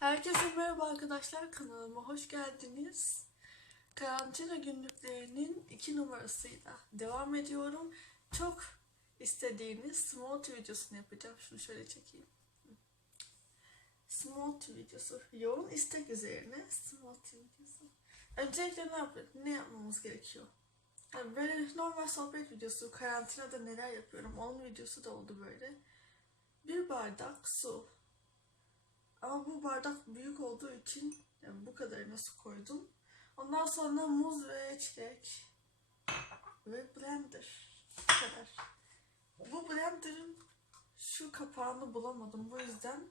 Herkese merhaba arkadaşlar kanalıma hoş geldiniz. Karantina günlüklerinin iki numarasıyla devam ediyorum. Çok istediğiniz smoothie videosunu yapacağım. Şunu şöyle çekeyim. Smoothie videosu. Yoğun istek üzerine smoothie videosu. Öncelikle ne, yap ne yapmamız gerekiyor? Yani böyle normal sohbet videosu, karantinada neler yapıyorum onun videosu da oldu böyle. Bir bardak su, bu bardak büyük olduğu için yani bu kadarına su koydum. Ondan sonra muz ve çilek ve blender. Bu kadar. Bu blenderın şu kapağını bulamadım. Bu yüzden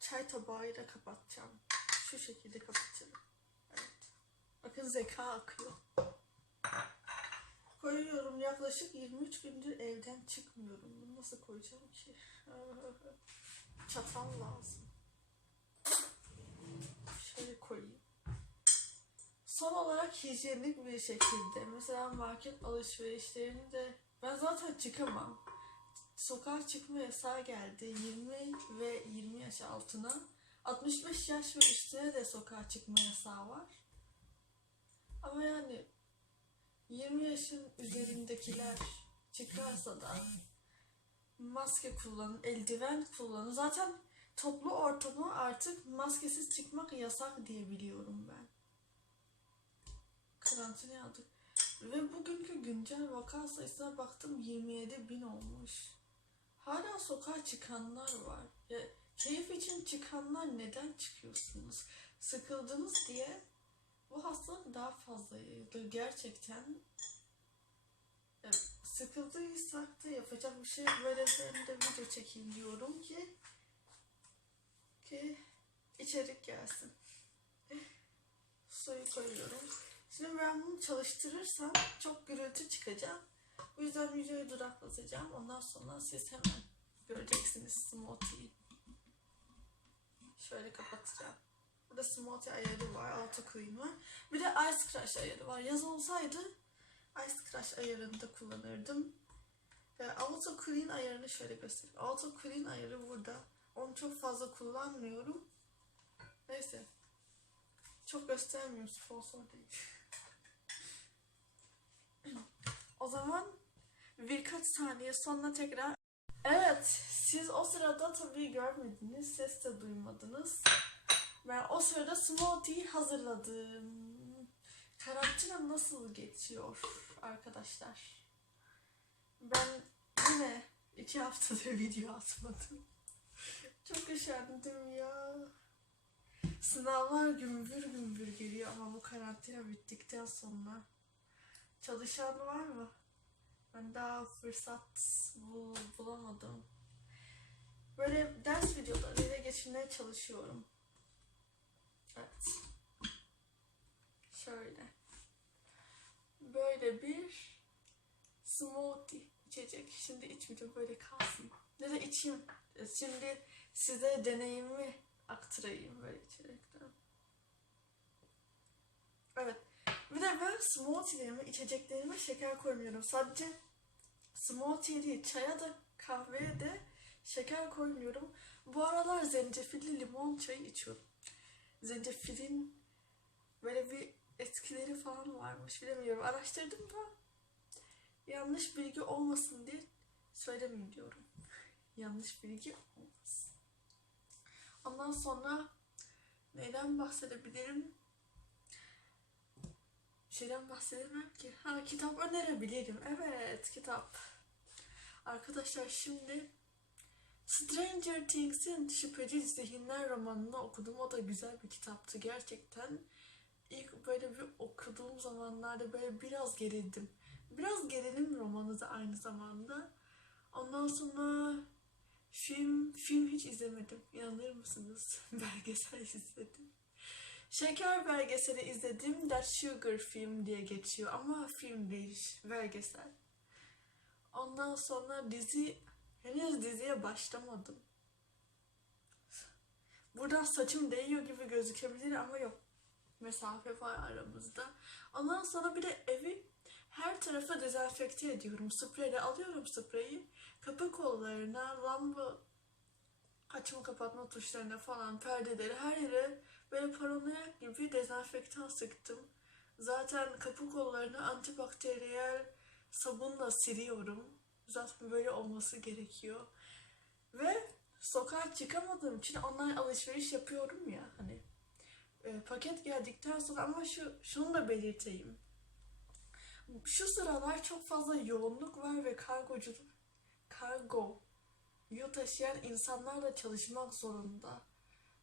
çay tabağıyla kapatacağım. Şu şekilde kapatacağım. Evet. Bakın zeka akıyor. Koyuyorum yaklaşık 23 gündür evden çıkmıyorum. Bunu nasıl koyacağım ki? Çatal lazım. Son olarak hijyenik bir şekilde mesela market alışverişlerini de ben zaten çıkamam. Sokağa çıkma yasağı geldi 20 ve 20 yaş altına. 65 yaş ve üstüne de sokağa çıkma yasağı var. Ama yani 20 yaşın üzerindekiler çıkarsa da maske kullanın, eldiven kullanın. Zaten toplu ortama artık maskesiz çıkmak yasak diye biliyorum ben. Karantinaya aldık. Ve bugünkü güncel vaka sayısına baktım 27 bin olmuş. Hala sokağa çıkanlar var. Ya, keyif için çıkanlar neden çıkıyorsunuz? Sıkıldınız diye bu hastalık daha fazla yayıldı. Gerçekten evet, sıkıldıysak da yapacak bir şey böyle de video çekeyim diyorum ki ki içerik gelsin. Suyu koyuyorum. Şimdi ben bunu çalıştırırsam çok gürültü çıkacak. Bu yüzden videoyu duraklatacağım. Ondan sonra siz hemen göreceksiniz smoothie'yi. Şöyle kapatacağım. Burada smoothie ayarı var, auto clean var. Bir de ice crush ayarı var. Yaz olsaydı ice crush ayarını da kullanırdım. Ve auto clean ayarını şöyle göstereyim. Auto clean ayarı burada. Onu çok fazla kullanmıyorum. Neyse. Çok göstermiyorum sponsor değil. o zaman birkaç saniye sonra tekrar Evet, siz o sırada tabii görmediniz, ses de duymadınız. Ben o sırada smoothie hazırladım. Karantina nasıl geçiyor arkadaşlar? Ben yine iki haftadır video atmadım. Çok üşendim ya. Sınavlar gümbür gümbür geliyor ama bu karantina bittikten sonra çalışan var mı? Ben daha fırsat bul bulamadım. Böyle ders videolarıyla geçirmeye çalışıyorum. Evet. Şöyle. Böyle bir smoothie içecek. Şimdi içmeyeceğim böyle kalsın. Ne de içeyim. Şimdi size deneyimi aktarayım böyle içecekten. Evet. Bir de ben smoothie'lerime, içeceklerime şeker koymuyorum. Sadece smoothie değil, çaya da kahveye de şeker koymuyorum. Bu aralar zencefilli limon çayı içiyorum. Zencefilin böyle bir etkileri falan varmış bilemiyorum. Araştırdım da yanlış bilgi olmasın diye söylemeyeyim diyorum. yanlış bilgi olmasın. Ondan sonra neyden bahsedebilirim? Şeyden bahsedemem ki. Ha kitap önerebilirim. Evet kitap. Arkadaşlar şimdi Stranger Things'in Şüpheci Zihinler romanını okudum. O da güzel bir kitaptı gerçekten. İlk böyle bir okuduğum zamanlarda böyle biraz gerildim. Biraz gerilim romanı da aynı zamanda. Ondan sonra film film hiç izlemedim. İnanır mısınız? Belgesel izledim. Şeker belgeseli izledim. That Sugar film diye geçiyor ama film değil, belgesel. Ondan sonra dizi henüz diziye başlamadım. Buradan saçım değiyor gibi gözükebilir ama yok. Mesafe var aramızda. Ondan sonra bir de evi her tarafa dezenfekte ediyorum. Spreyle alıyorum spreyi. Kapı kollarına, lamba açma kapatma tuşlarına falan perdeleri her yere böyle paranoyak gibi dezenfektan sıktım. Zaten kapı kollarını antibakteriyel sabunla siliyorum. Zaten böyle olması gerekiyor. Ve sokağa çıkamadığım için online alışveriş yapıyorum ya hani. E, paket geldikten sonra ama şu şunu da belirteyim. Şu sıralar çok fazla yoğunluk var ve kargocu kargo yu taşıyan insanlarla çalışmak zorunda.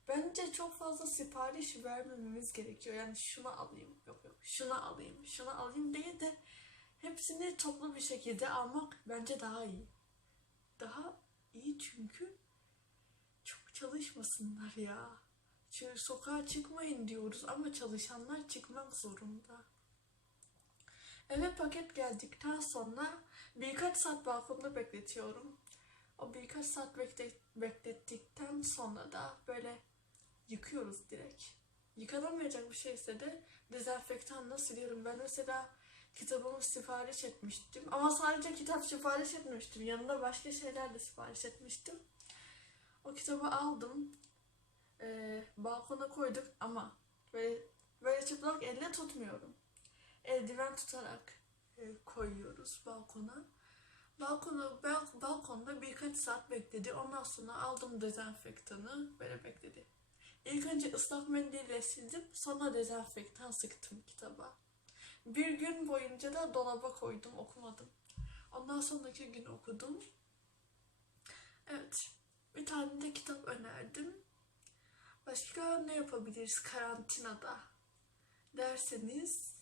Bence çok fazla sipariş vermememiz gerekiyor. Yani şunu alayım, yok yok, şunu alayım, şunu alayım değil de hepsini toplu bir şekilde almak bence daha iyi. Daha iyi çünkü çok çalışmasınlar ya. Çünkü sokağa çıkmayın diyoruz ama çalışanlar çıkmak zorunda. Eve paket geldikten sonra birkaç saat balkonda bekletiyorum. O birkaç saat bekle- beklettikten sonra da böyle yıkıyoruz direkt. Yıkanamayacak bir şeyse de dezenfektanla siliyorum. Ben mesela kitabımı sipariş etmiştim. Ama sadece kitap sipariş etmiştim. Yanında başka şeyler de sipariş etmiştim. O kitabı aldım. Ee, balkona koydum ama böyle, böyle çıplak elle tutmuyorum. Eldiven tutarak e, koyuyoruz balkona. Balkonu, bal- balkonda birkaç saat bekledi. Ondan sonra aldım dezenfektanı. Böyle bekledi. İlk önce ıslak mendille sildim. Sonra dezenfektan sıktım kitaba. Bir gün boyunca da dolaba koydum. Okumadım. Ondan sonraki gün okudum. Evet. Bir tane de kitap önerdim. Başka ne yapabiliriz karantinada derseniz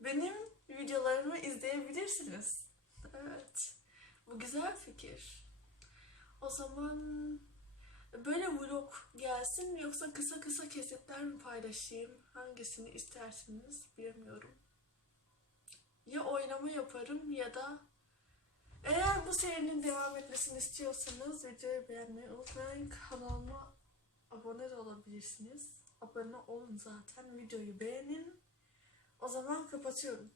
benim videolarımı izleyebilirsiniz. Evet. Bu güzel fikir. O zaman böyle vlog gelsin yoksa kısa kısa kesitler mi paylaşayım? Hangisini istersiniz bilemiyorum. Ya oynama yaparım ya da eğer bu serinin devam etmesini istiyorsanız videoyu beğenmeyi unutmayın. Kanalıma abone de olabilirsiniz. Abone olun zaten. Videoyu beğenin. O zaman kapatıyorum.